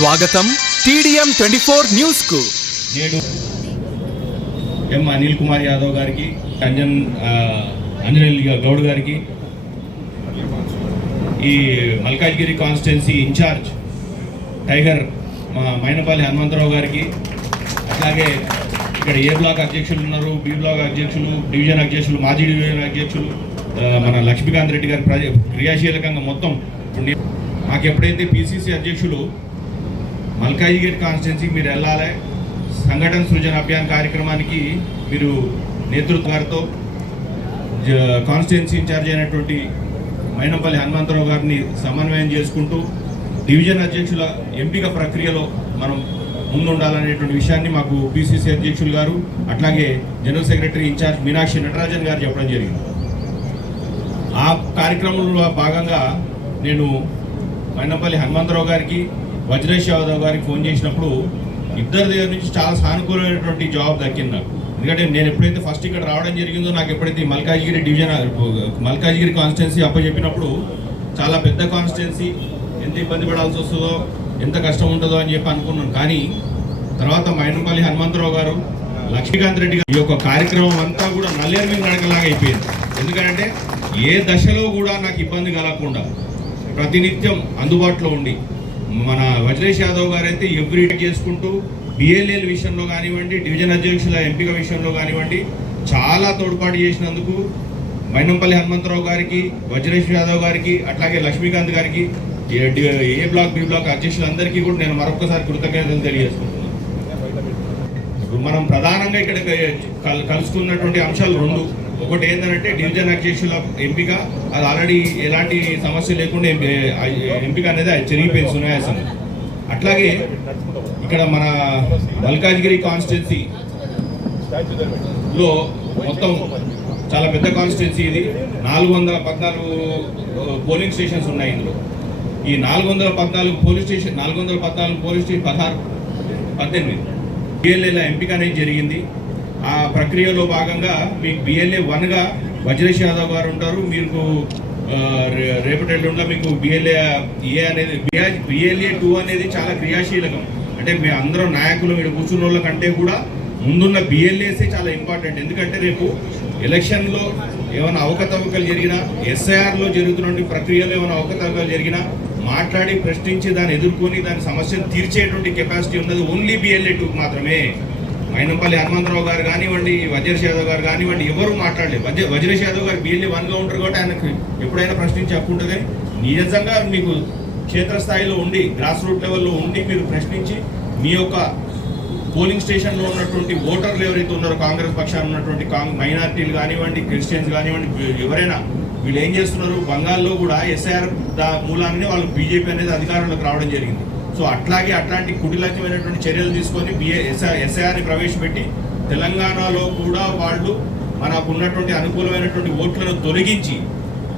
స్వాగతం TDM 24 news కు. నేడు ఎం అనిల్ కుమార్ యాదవ్ గారికి, అంజనేల్ గౌడ్ గారికి, ఈ Malkajgiri constituency incharge tiger Mainapalli Hanumantharao గారికి, అట్లాగే ఇక్కడ ఏ బ్లాక్ అధ్యక్షులు ఉన్నారు, బి బ్లాక్ అధ్యక్షులు, డివిజన్ అధ్యక్షులు, మాజీ డివిజన్ అధ్యక్షులు, మన లక్ష్మీకాంత్ రెడ్డి గారి క్రియాశీలకంగా మొత్తం మాకు ఎప్పుడైతే పిసిసి అధ్యక్షులు మల్కాజ్గిరి కాన్స్టిట్యున్సీకి మీరు వెళ్ళాలి, సంఘటన సృజన అభియాన్ కార్యక్రమానికి మీరు నేతృత్వాలతో కాన్స్టిట్యున్సీ ఇన్ఛార్జ్ అయినటువంటి మైనంపల్లి హనుమంతరావు గారిని సమన్వయం చేసుకుంటూ డివిజన్ అధ్యక్షుల ఎంపిక ప్రక్రియలో మనం ముందుండాలనేటువంటి విషయాన్ని మాకు పిసిసి అధ్యక్షులు గారు, అట్లాగే general secretary incharge Meenakshi Natarajan గారు చెప్పడం జరిగింది. ఆ కార్యక్రమంలో భాగంగా నేను మైనంపల్లి హనుమంతరావు గారికి, వజ్రేష్ యాదవ్ గారికి ఫోన్ చేసినప్పుడు ఇద్దరి దగ్గర నుంచి చాలా సానుకూలమైనటువంటి జవాబు దక్కింది నాకు. ఎందుకంటే నేను ఎప్పుడైతే ఫస్ట్ ఇక్కడ రావడం జరిగిందో, నాకు ఎప్పుడైతే మల్కాజ్గిరి కాన్స్టిట్యున్సీ అప్పచెప్పినప్పుడు చాలా పెద్ద కాన్స్టిట్యున్సీ, ఎంత ఇబ్బంది పడాల్సి వస్తుందో, ఎంత కష్టం ఉంటుందో అని చెప్పి అనుకున్నాను. కానీ తర్వాత మైనంపల్లి హనుమంతరావు గారు, లక్ష్మీకాంత్ రెడ్డి గారు, ఈ యొక్క కార్యక్రమం అంతా కూడా నల్లేరు మీద నడకలాగా అయిపోయింది. ఎందుకంటే ఏ దశలో కూడా నాకు ఇబ్బంది కలగకుండా ప్రతినిత్యం అందుబాటులో ఉండి, మన వజ్రేష్ యాదవ్ గారు అయితే ఎవ్రీ చేసుకుంటూ బిఎల్ఏల విషయంలో కానివ్వండి, డివిజన్ అధ్యక్షుల ఎంపిక విషయంలో కానివ్వండి చాలా తోడ్పాటు చేసినందుకు మైనంపల్లి హనుమంతరావు గారికి, వజ్రేష్ యాదవ్ గారికి, అట్లాగే లక్ష్మీకాంత్ గారికి, ఏ బ్లాక్ బి బ్లాక్ అధ్యక్షులందరికీ కూడా నేను మరొకసారి కృతజ్ఞతలు తెలియజేసుకుంటున్నాను. మనం ప్రధానంగా ఇక్కడ కలుసుకున్నటువంటి అంశాలు రెండు. ఒకటి ఏంటంటే డివిజన్ అధ్యక్షుల ఎంపిక, అది ఆల్రెడీ ఎలాంటి సమస్య లేకుండా ఎంపిక అనేది జరిగిపోయింది సునాయాసంగా. అట్లాగే ఇక్కడ మన మల్కాజ్గిరి కాన్స్టిట్యున్సీలో మొత్తం చాలా పెద్ద కాన్స్టిట్యున్సీ ఇది. 414 పోలింగ్ స్టేషన్స్ ఉన్నాయి ఇందులో. ఈ 414 పోలీస్ స్టేషన్ 18 బిఎల్ఏల ఎంపిక అనేది జరిగింది. ఆ ప్రక్రియలో భాగంగా మీకు బిఎల్ఏ 1గా వజ్రేష్ యాదవ్ గారు ఉంటారు. మీకు రేపటి ఎల్లుండా మీకు బిఎల్ఏ అనేది, బిఎల్ఏ 2 అనేది చాలా క్రియాశీలకం. అంటే మీ అందరూ నాయకులు మీరు కూర్చున్న వాళ్ళ కంటే కూడా ముందున్న బిఎల్ఏసే చాలా ఇంపార్టెంట్. ఎందుకంటే రేపు ఎలక్షన్లో ఏమైనా అవకతవకలు జరిగినా, ఎస్ఐఆర్లో జరుగుతున్న ప్రక్రియలో ఏమైనా అవకతవకలు జరిగినా మాట్లాడి ప్రశ్నించి దాన్ని ఎదుర్కొని దాని సమస్యను తీర్చేటువంటి కెపాసిటీ ఉన్నది ఓన్లీ బిఎల్ఏ 2 మాత్రమే. మైనంపల్లి హనుమంతరావు గారు కానివ్వండి, వజ్రేష్ యాదవ్ గారు కానివ్వండి, ఎవరు మాట్లాడలేదు. వజ్రేష్ యాదవ్ గారు బిఎల్ఏ 1గా ఉంటారు కాబట్టి ఆయనకు ఎప్పుడైనా ప్రశ్నించి హక్కు ఉంటుంది. నిజంగా మీకు క్షేత్రస్థాయిలో ఉండి, గ్రాస్ రూట్ లెవెల్లో ఉండి మీరు ప్రశ్నించి మీ యొక్క పోలింగ్ స్టేషన్లో ఉన్నటువంటి ఓటర్లు ఎవరైతే ఉన్నారో, కాంగ్రెస్ పక్షాన ఉన్నటువంటి మైనారిటీలు కానివ్వండి, క్రిస్టియన్స్ కానివ్వండి, ఎవరైనా వీళ్ళు ఏం చేస్తున్నారు, బంగాల్లో కూడా ఎస్ఐఆర్ మూలాన్ని వాళ్ళు బీజేపీ అనేది అధికారంలోకి రావడం జరిగింది. సో అట్లాంటి కుటిలత్యమైనటువంటి చర్యలు తీసుకొని ఎస్ఐఆర్ని ప్రవేశపెట్టి తెలంగాణలో కూడా వాళ్ళు మనకు ఉన్నటువంటి అనుకూలమైనటువంటి ఓట్లను తొలగించి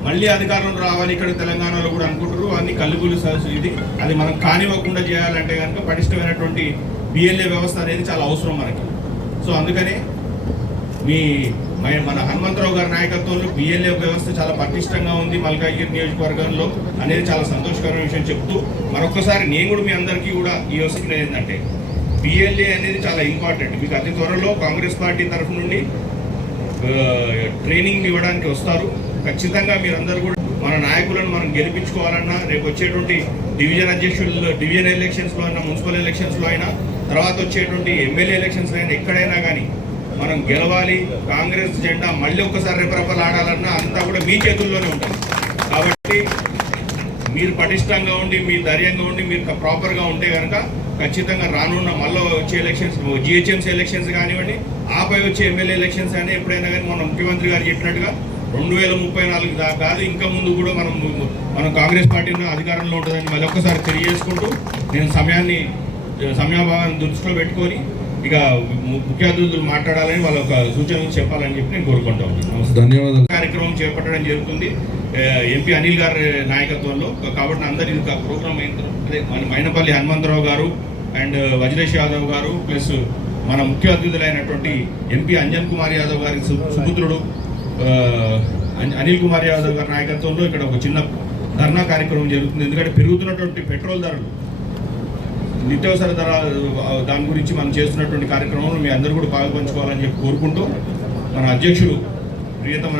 మళ్ళీ అధికారంలో రావాలి ఇక్కడ తెలంగాణలో కూడా అనుకుంటారు. అన్ని కల్లుగులు ఇది, అది మనం కానివ్వకుండా చేయాలంటే కనుక పటిష్టమైనటువంటి బిఎల్ఏ వ్యవస్థ అనేది చాలా అవసరం మనకి. సో అందుకనే మన హనుమంతరావు గారి నాయకత్వంలో బిఎల్ఏ వ్యవస్థ చాలా పటిష్టంగా ఉంది మల్కాజ్గిరి నియోజకవర్గంలో అనేది చాలా సంతోషకరమైన విషయం చెప్తూ, మరొకసారి నేను కూడా మీ అందరికీ కూడా ఈ యోచన ఏంటంటే బిఎల్ఏ అనేది చాలా ఇంపార్టెంట్. మీకు అతి త్వరలో కాంగ్రెస్ పార్టీ తరఫు నుండి ట్రైనింగ్ ఇవ్వడానికి వస్తారు. ఖచ్చితంగా మీరందరూ కూడా మన నాయకులను మనం గెలిపించుకోవాలన్నా, రేపు వచ్చేటువంటి డివిజన్ ఎలక్షన్స్లో అయినా, మున్సిపల్ ఎలక్షన్స్లో అయినా, తర్వాత వచ్చేటువంటి ఎమ్మెల్యే ఎలక్షన్స్లో అయినా, ఎక్కడైనా కానీ మనం గెలవాలి. కాంగ్రెస్ జెండా మళ్ళీ ఒకసారి రెపరెపలు ఆడాలన్నా అంతా కూడా మీ చేతుల్లోనే ఉంటుంది. కాబట్టి మీరు పటిష్టంగా ఉండి, మీరు ధైర్యంగా ఉండి, మీరు ప్రాపర్గా ఉంటే కనుక ఖచ్చితంగా రానున్న మళ్ళీ వచ్చే ఎలక్షన్స్, జిహెచ్ఎంసీ ఎలక్షన్స్ కానివ్వండి, ఆపై వచ్చే ఎమ్మెల్యే ఎలక్షన్స్ కానీ ఎప్పుడైనా కానీ మన ముఖ్యమంత్రి గారు చెప్పినట్టుగా 2034 దాకా కాదు, ఇంకా ముందు కూడా మనం కాంగ్రెస్ పార్టీని అధికారంలో ఉంటుందని మళ్ళీ ఒక్కసారి తెలియజేసుకుంటూ, నేను సమయాభావాన్ని దృష్టిలో పెట్టుకొని ఇక ముఖ్య అతిథులు మాట్లాడాలని వాళ్ళ ఒక సూచనలు చెప్పాలని చెప్పి నేను కోరుకుంటాను. ధన్యవాదాలు. కార్యక్రమం చేపట్టడం జరుగుతుంది ఎంపీ అనిల్ గారి నాయకత్వంలో. కాబట్టి అందరి ప్రోగ్రామ్ అయిన అదే మైనంపల్లి హనుమంతరావు గారు అండ్ వజ్రేష్ యాదవ్ గారు ప్లస్ మన ముఖ్య అతిథులైనటువంటి ఎంపీ అంజన్ కుమార్ యాదవ్ గారి సుపుత్రుడు అనిల్ కుమార్ యాదవ్ గారి నాయకత్వంలో ఇక్కడ ఒక చిన్న ధర్నా కార్యక్రమం జరుగుతుంది. ఎందుకంటే పెరుగుతున్నటువంటి పెట్రోల్ ధరలు నిత్యావసర ధర దాని గురించి మనం చేస్తున్నటువంటి కార్యక్రమంలో మీ అందరూ కూడా పాల్పంచుకోవాలని చెప్పి కోరుకుంటూ మన అధ్యక్షులు ప్రియతమ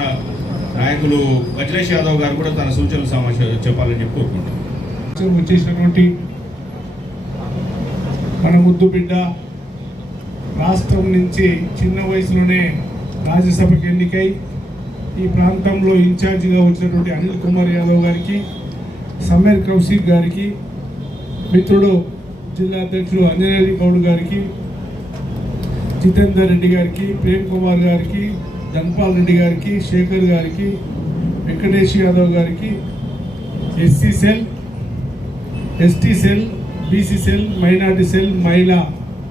నాయకులు వజ్రేష్ యాదవ్ గారు కూడా తన సూచనలు చెప్పాలని చెప్పి కోరుకుంటాం. వచ్చేసినటువంటి మన ముద్దు బిడ్డ రాష్ట్రం నుంచి చిన్న వయసులోనే రాజ్యసభకి ఎన్నికై ఈ ప్రాంతంలో ఇన్ఛార్జిగా వచ్చినటువంటి అనిల్ కుమార్ యాదవ్ గారికి, సమీర్ కౌశిక్ గారికి, మిత్రుడు జిల్లా అధ్యక్షుడు అంజనేయ గౌడ్ గారికి, జితేందర్ రెడ్డి గారికి, ప్రేమ్ కుమార్ గారికి, ధన్పాల్ రెడ్డి గారికి, శేఖర్ గారికి, వెంకటేష్ యాదవ్ గారికి, SC cell, ST cell, BC cell, minority cell, మహిళా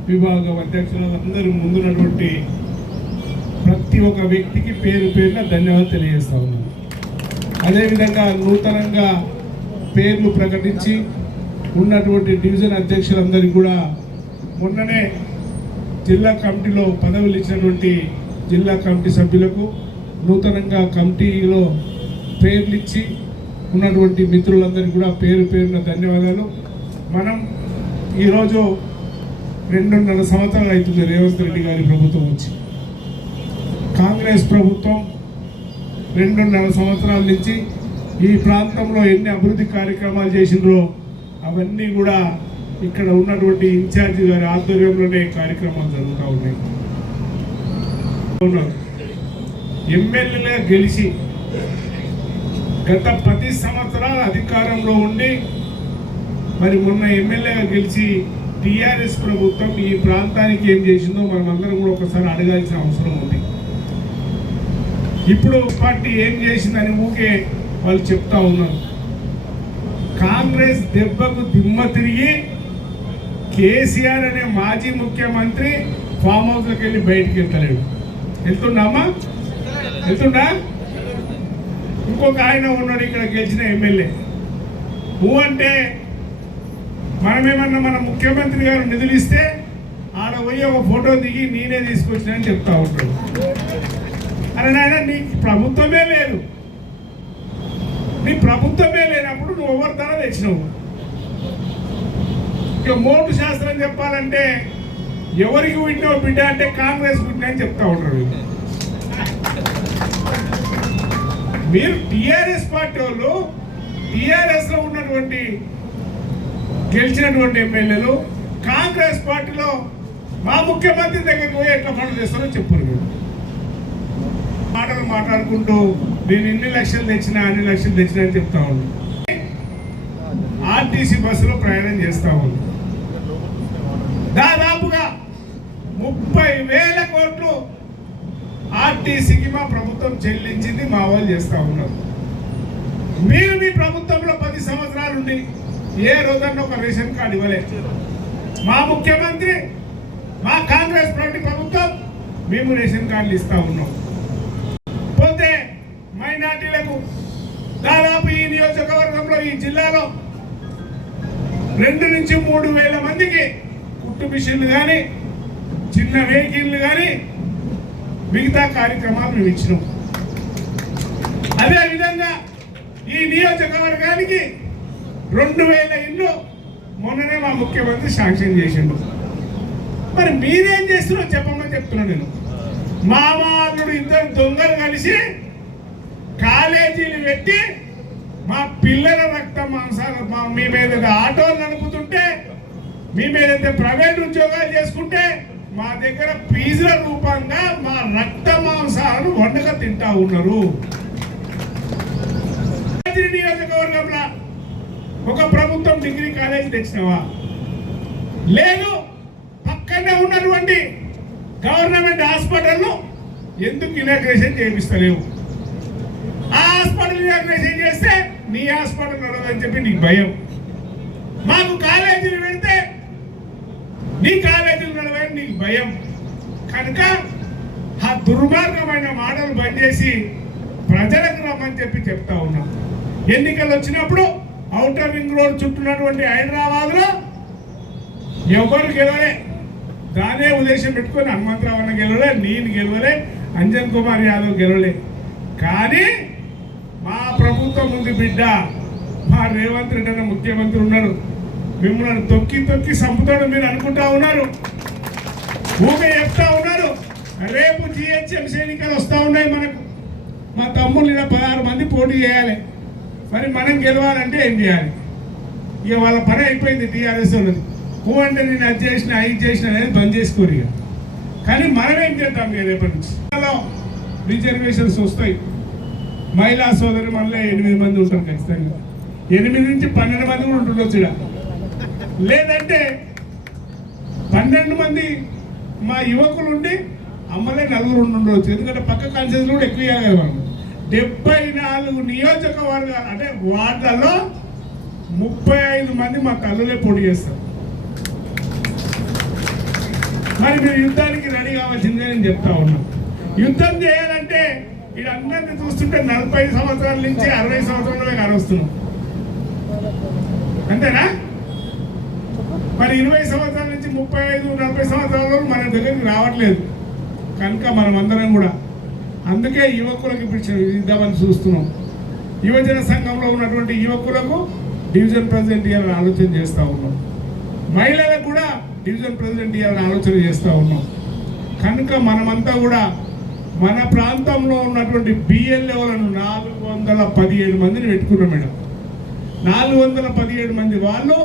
విభాగం అధ్యక్షులు అందరూ ముందున్నటువంటి ప్రతి ఒక్క వ్యక్తికి పేరు పేరున ధన్యవాదాలు తెలియజేస్తా ఉన్నాను. అదేవిధంగా నూతనంగా పేర్లు ప్రకటించి ఉన్నటువంటి డివిజన్ అధ్యక్షులందరికీ కూడా మొన్ననే జిల్లా కమిటీలో పదవులు ఇచ్చినటువంటి జిల్లా కమిటీ సభ్యులకు నూతనంగా కమిటీలో పేర్లు ఇచ్చి ఉన్నటువంటి మిత్రులందరికీ కూడా పేరు పేరున ధన్యవాదాలు. మనం ఈరోజు 2.5 సంవత్సరాలు అవుతుంది రేవంత్ రెడ్డి గారి ప్రభుత్వం వచ్చి. కాంగ్రెస్ ప్రభుత్వం 2.5 సంవత్సరాల నుంచి ఈ ప్రాంతంలో ఎన్ని అభివృద్ధి కార్యక్రమాలు చేసిండ్రో అవన్నీ కూడా ఇక్కడ ఉన్నటువంటి ఇన్ఛార్జి గారి ఆధ్వర్యంలోనే కార్యక్రమాలు జరుగుతూ ఉన్నాయి. ఎమ్మెల్యేగా గెలిచి గత 10 సంవత్సరాలు అధికారంలో ఉండి మరి మొన్న ఎమ్మెల్యేగా గెలిచి టీఆర్ఎస్ ప్రభుత్వం ఈ ప్రాంతానికి ఏం చేసిందో మనం అందరం కూడా ఒకసారి అడగాల్సిన అవసరం ఉంది. ఇప్పుడు పార్టీ ఏం చేసిందని ఊకే వాళ్ళు చెప్తా ఉన్నారు. కాంగ్రెస్ దెబ్బకు దిమ్మ తిరిగి కేసీఆర్ అనే మాజీ ముఖ్యమంత్రి ఫామ్ హౌస్లోకి వెళ్ళి బయటికి వెళ్తలేడు. వెళ్తుండమ్మా, వెళ్తుండా? ఇంకొక ఆయన ఉన్నాడు ఇక్కడ గెలిచిన ఎమ్మెల్యే. అంటే మనమేమన్నా మన ముఖ్యమంత్రి గారు నిధులు ఇస్తే ఆడ పోయి ఒక ఫోటో దిగి నేనే తీసుకొచ్చినానని చెప్తా ఉంటాడు. అరే నాయన, నీకు ప్రభుత్వమే లేదు, నీ ప్రభుత్వమే లేనప్పుడు నువ్వు ఎవరి ధర తెచ్చినావు. ఇక మోటు శాస్త్రం చెప్పాలంటే ఎవరికి పుట్టినావు బిడ్డ అంటే కాంగ్రెస్ పుట్టినా అని చెప్తా ఉంటాడు. మీరు టీఆర్ఎస్ పార్టీ వాళ్ళు, టీఆర్ఎస్ లో ఉన్నటువంటి గెలిచినటువంటి ఎమ్మెల్యేలు కాంగ్రెస్ పార్టీలో మా ముఖ్యమంత్రి దగ్గరికి పోయి ఎట్లా ఫండ్ చేస్తారో చెప్పారు. మీరు మాటలు మాట్లాడుకుంటూ నేను ఇన్ని లక్షలు తెచ్చినా అన్ని లక్షలు తెచ్చినా అని చెప్తా ఉన్నాను. ఆర్టీసీ బస్సులో ప్రయాణం చేస్తా ఉంది. దాదాపుగా 30,000 కోట్లు ఆర్టీసీకి మా ప్రభుత్వం చెల్లించింది, మా వాళ్ళు చేస్తా ఉన్నారు. మీరు మీ ప్రభుత్వంలో 10 సంవత్సరాలు ఉండి ఏ రోజన్నా ఒక రేషన్ కార్డు ఇవ్వలేదు. మా ముఖ్యమంత్రి, మా కాంగ్రెస్ పార్టీ ప్రభుత్వం మేము రేషన్ కార్డులు ఇస్తా ఉన్నాం. పోతే మైనార్టీలకు దాదాపు ఈ నియోజకవర్గంలో, ఈ జిల్లాలో 2 నుంచి 3 వేల మందికి కుట్టు మిషన్లు కానీ, చిన్న వెహికల్లు కానీ, మిగతా కార్యక్రమాలు మేము ఇచ్చినాం. అదేవిధంగా ఈ నియోజకవర్గానికి 2,000 ఇళ్ళు మొన్ననే మా ముఖ్యమంత్రి శాంక్షన్ చేసిండు. మరి మీరేం చేస్తున్నారో చెప్పమని చెప్తున్నా నేను. మా అల్లుడు 2 దొంగలు కలిసి కాలేజీలు పెట్టి మా పిల్లల రక్త మాంసాలు మీ మీద ఆటోలు నడుపుతుంటే, మీ మీద ప్రైవేట్ ఉద్యోగాలు చేసుకుంటే మా దగ్గర ఫీజుల రూపంగా మా రక్త మాంసాలను వండగా తింటా ఉన్నారు. నియోజకవర్గంలో ఒక ప్రభుత్వం డిగ్రీ కాలేజీ తెచ్చినవా? లేదు. పక్కనే ఉన్నటువంటి గవర్నమెంట్ హాస్పిటల్ను ఎందుకు ఇనాగ్రేషన్ చేపిస్తలేవు? ఆ హాస్పిటల్ ఇనాగ్రేషన్ చేస్తే నీ హాస్పిటల్ నడవదని చెప్పి నీకు భయం. మాకు కాలేజీలు పెడితే నీ కాలేజీలు నడవని నీకు భయం. కనుక ఆ దుర్మార్గమైన మాటలు బంద్ చేసి ప్రజలకు రమ్మని చెప్పి చెప్తా ఉన్నాం. ఎన్నికలు వచ్చినప్పుడు ఔటర్ రింగ్ రోడ్ చుట్టూనటువంటి హైదరాబాద్లో ఎవరు గెలవలే. దానే ఉద్దేశం పెట్టుకొని హనుమంతరావు అన్న గెలవలే, నేను గెలవలే, అంజన్ కుమార్ యాదవ్ గెలవలే. కానీ మా ప్రభుత్వం ఉంది బిడ్డ. మా రేవంత్ రెడ్డి అన్న ముఖ్యమంత్రి ఉన్నాడు. మిమ్మల్ని తొక్కి తొక్కి చంపుతాడు మీరు అనుకుంటా ఉన్నారు, ఊగే చెప్తా ఉన్నారు. రేపు జిహెచ్ఎంసీ ఎన్నికలు వస్తూ ఉన్నాయి మనకు. మా తమ్ముళ్ళు ఇలా 16 మంది పోటీ చేయాలి. మరి మనం గెలవాలంటే ఏం చేయాలి? ఇక వాళ్ళ పని అయిపోయింది. టీఆర్ఎస్ ఉన్నది అంటే నేను అది చేసిన ఇది చేసిన అనేది బంద్ చేసుకోరు ఇక. కానీ మనం ఏం చేద్దాం ఇక రేపటి నుంచి రిజర్వేషన్స్ వస్తాయి. మహిళా సోదరి మళ్ళీ 8 మంది ఉంటారు ఖచ్చితంగా. 8 నుంచి 12 మంది కూడా ఉంటుండొచ్చు ఇక్కడ. లేదంటే 12 మంది మా యువకులు ఉండి అమ్మలే 4 ఉండవచ్చు. ఎందుకంటే పక్క కాన్స్టిట్యూన్సీ కూడా ఎక్కువ ఇవ్వాలి మనం. 74 నియోజకవర్గాలు అంటే వార్డులలో 35 మంది మా తల్లులే పోటీ చేస్తారు. మరి మీరు యుద్ధానికి రెడీ కావాల్సిందే నేను చెప్తా ఉన్నాను. యుద్ధం చేయాలంటే వీళ్ళందరినీ చూస్తుంటే 40 సంవత్సరాల నుంచి 60 సంవత్సరాలే కానొస్తున్నాం, అంతేనా? మరి 20 సంవత్సరాల నుంచి 35-40 సంవత్సరాల మన దగ్గరికి రావట్లేదు కనుక మనం అందరం కూడా అందుకే యువకులకు ఇద్దామని చూస్తున్నాం. యువజన సంఘంలో ఉన్నటువంటి యువకులకు డివిజన్ ప్రెసిడెంట్ ఇవ్వాలని ఆలోచన చేస్తూ ఉన్నాం. మహిళలకు కూడా డివిజన్ ప్రెసిడెంట్ ఇవ్వాలని ఆలోచన చేస్తూ ఉన్నాం. కనుక మనమంతా కూడా మన ప్రాంతంలో ఉన్నటువంటి బిఎల్ఓలను 417 మందిని పెట్టుకున్నాం మేడం. 417 మంది వాళ్ళు,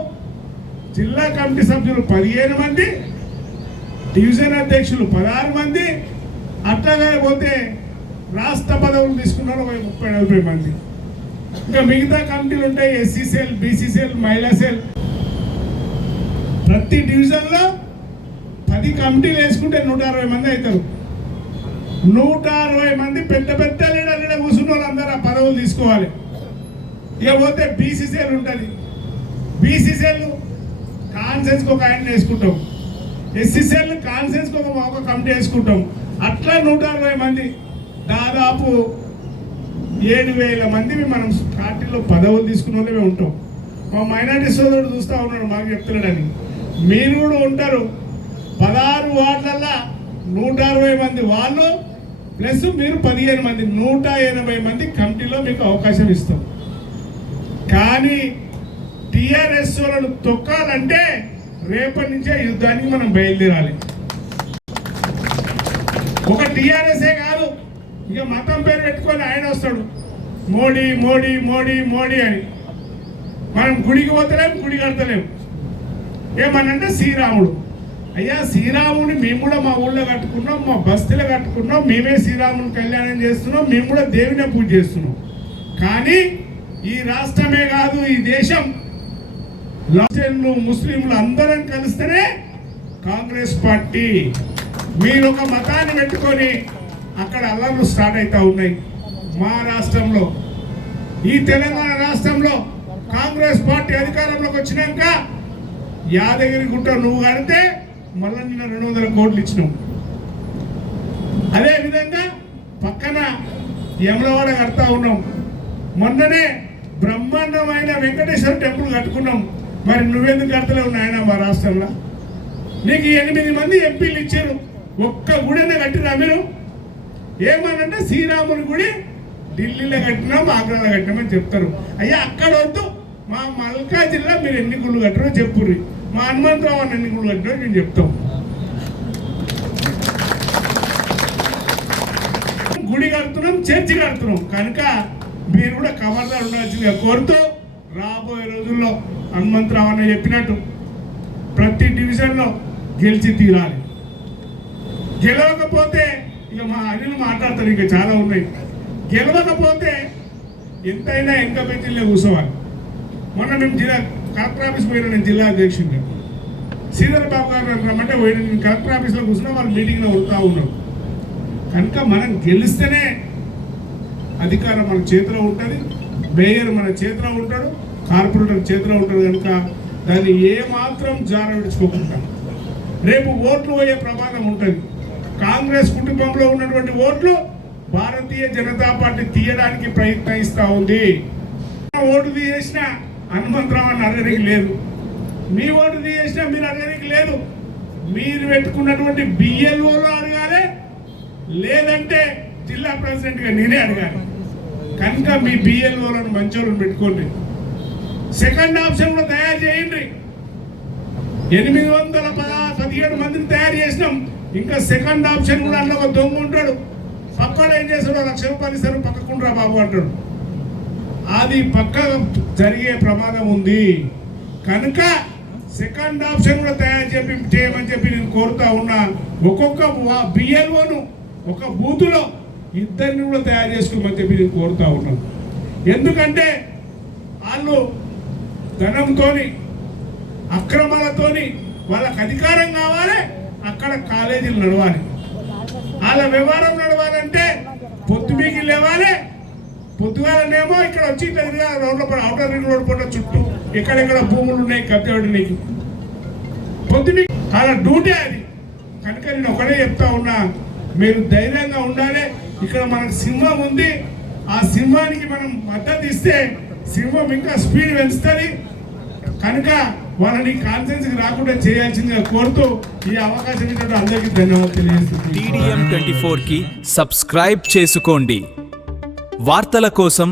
జిల్లా కమిటీ సభ్యులు 15 మంది, డివిజన్ అధ్యక్షులు 16 మంది, అట్లాగే పోతే రాష్ట్ర పదవులు తీసుకున్నారు 30-40 మంది. ఇంకా మిగతా కమిటీలు ఉంటాయి, ఎస్సీ సెల్, బీసీ సెల్, మహిళా సెల్. ప్రతి డివిజన్లో 10 కమిటీలు వేసుకుంటే 160 మంది అవుతారు. 160 మంది పెద్ద పెద్ద లీడర్ కూర్చున్న వాళ్ళందరూ ఆ పదవులు తీసుకోవాలి. ఇక పోతే బీసీ సెల్ ఉంటుంది. బీసీ సెల్ కాన్సెన్స్కి ఒక ఆయన వేసుకుంటాం, ఎస్సీ సెల్ కాన్సెన్స్కి ఒక కమిటీ వేసుకుంటాం. అట్లా 160 మంది, దాదాపు 7,000 మంది మనం పార్టీలో పదవులు తీసుకున్న వాళ్ళమే ఉంటాం. మా మైనార్టీ సోదరుడు చూస్తూ ఉన్నాడు, మాకు చెప్తున్నాడని. మీరు కూడా ఉంటారు. 16 వార్డులల్లో 160 మంది వాళ్ళు ప్లస్ మీరు 15 మంది, 180 మంది కమిటీలో మీకు అవకాశం ఇస్తాం. కానీ టీఆర్ఎస్ వాళ్ళను తొక్కాలంటే రేపటి నుంచే యుద్ధానికి మనం బయలుదేరాలి. ఒక టీఆర్ఎస్ఏ కాదు, ఇక మతం పేరు పెట్టుకొని ఆయన వస్తాడు, మోడీ మోడీ మోడీ మోడీ అని. మనం గుడికి పోతలేం, గుడి కడతలేం. ఏమనంటే శ్రీరాముడు. అయ్యా శ్రీరాముని మేము కూడా మా ఊళ్ళో కట్టుకున్నాం, మా బస్తీలో కట్టుకున్నాం, మేమే శ్రీరాముని కళ్యాణం చేస్తున్నాం, మేము కూడా దేవునే పూజ చేస్తున్నాం. కానీ ఈ రాష్ట్రమే కాదు, ఈ దేశం క్రిస్టియన్లు, ముస్లింలు అందరం కలిస్తేనే కాంగ్రెస్ పార్టీ. మీరు ఒక మతాన్ని పెట్టుకొని అక్కడ అల్లర్లు స్టార్ట్ అవుతా ఉన్నాయి. మా రాష్ట్రంలో, ఈ తెలంగాణ రాష్ట్రంలో కాంగ్రెస్ పార్టీ అధికారంలోకి వచ్చినాక యాదగిరి గుట్ట నువ్వు కడితే మళ్ళీ నిన్న 200 కోట్లు ఇచ్చినావు. అదేవిధంగా పక్కన యమలవాడ కడతా ఉన్నాం. మొన్ననే బ్రహ్మాండమైన వెంకటేశ్వర టెంపుల్ కట్టుకున్నాం. మరి నువ్వెందుకు కడతలేవు నాయన? మా రాష్ట్రంలో నీకు 8 మంది ఎంపీలు ఇచ్చారు, ఒక్క గుడినే కట్టిరా మీరు? ఏమనంటే శ్రీరాముని గుడి ఢిల్లీలో కట్టినాం, ఆగ్రాలో కట్టినామని చెప్తారు. అయ్యా అక్కడ వద్దు, మా మల్కా జిల్లా మీరు ఎన్ని గుళ్ళు కట్టారో చెప్పుర్రి, మా హనుమంతరావు అని ఎన్ని గుళ్ళు కట్టారో నేను చెప్తాం. గుడి కడుతున్నాం, చర్చి కడుతున్నాం. కనుక మీరు కూడా ఖబర్దార్ ఉండాల్సిందిగా కోరుతూ, రాబోయే రోజుల్లో హనుమంతరావు అని చెప్పినట్టు ప్రతి డివిజన్లో గెలిచి తీరాలి. గెలవకపోతే ఇక మా అనిల్ మాట్లాడతారు, ఇంకా చాలా ఉన్నాయి. గెలవకపోతే ఎంతైనా ఇంకా బెంచీలో కూర్చోవాలి. మొన్న మేము కలెక్టర్ ఆఫీస్ పోయినా, నేను జిల్లా అధ్యక్షుడిగా శ్రీధర్ బాబు గారు రమ్మంటే పోయిన, నేను కలెక్టర్ ఆఫీస్లో కూర్చున్నా, వాళ్ళు మీటింగ్లో వెళ్తూ ఉన్నారు. కనుక మనం గెలిస్తేనే అధికారం మన చేతిలో ఉంటుంది, మేయర్ మన చేతిలో ఉంటాడు, కార్పొరేటర్ చేతిలో ఉంటాడు. కనుక దాన్ని ఏమాత్రం జార విడుచుకోకుండా రేపు ఓట్లు పోయే ప్రమాదం ఉంటుంది. కాంగ్రెస్ కుటుంబంలో ఉన్నటువంటి ఓట్లు భారతీయ జనతా పార్టీ తీయడానికి ప్రయత్నిస్తూ ఉంది. ఓటు తీసేసిన హనుమంతరావు అని అడగడానికి లేదు, మీ ఓటు తీసేసినా మీరు అడగడానికి లేదు. మీరు పెట్టుకున్నటువంటి బిఎల్ఓలో అడగాలి, లేదంటే జిల్లా ప్రెసిడెంట్గా నేనే అడగాలి. కనుక మీ బిఎల్ఓలను మంచోళ్ళని పెట్టుకోండి. సెకండ్ ఆప్షన్ కూడా తయారు చేయండి. 817 మందిని తయారు చేసినాం. ఇంకా సెకండ్ ఆప్షన్ కూడా అందులో ఒక దొంగ ఉంటాడు, పక్కన ఏం చేస్తాడు, 1,00,000 రూపాయలు ఇస్తారు, పక్కకుండ్రా బాబు అంటాడు. అది పక్క జరిగే ప్రమాదం ఉంది కనుక సెకండ్ ఆప్షన్ కూడా తయారు చేయమని చెప్పి నేను కోరుతా ఉన్నా. ఒక్కొక్క బిఎల్ఓను ఒక బూతులో 2 కూడా తయారు చేసుకోమని చెప్పి నేను కోరుతా ఉన్నాను. ఎందుకంటే వాళ్ళు ధనంతోని అక్రమాలతోని వాళ్ళకి అధికారం కావాలి, అక్కడ కాలేజీలు నడవాలి, వాళ్ళ వ్యవహారం నడవాలంటే పొద్దుమీకి లేవాలి, పొద్దుగాలనేమో ఇక్కడ వచ్చి రోడ్ల అవుటర్ రింగ్ రోడ్ పూట చుట్టూ ఎక్కడెక్కడ భూములు ఉన్నాయి కబ్జాడికి పొద్దుమీ వాళ్ళ డ్యూటీ అది. కనుక నేను ఒకటే చెప్తా ఉన్నా, మీరు ధైర్యంగా ఉండాలి. ఇక్కడ మనకు సింహం ఉంది, ఆ సింహానికి మనం మద్దతు ఇస్తే సింహం ఇంకా స్పీడ్ పెంచుతుంది. కనుక వాళ్ళని కాన్ఫరెన్స్కి రాకుండా చేయాల్సిందిగా కోరుతూ ఈ అవకాశం ఇచ్చినట్టు అందరికీ ధన్యవాదాలు తెలియజేస్తున్నాను. TDM 24 కి సబ్స్క్రైబ్ చేసుకోండి. వార్తల కోసం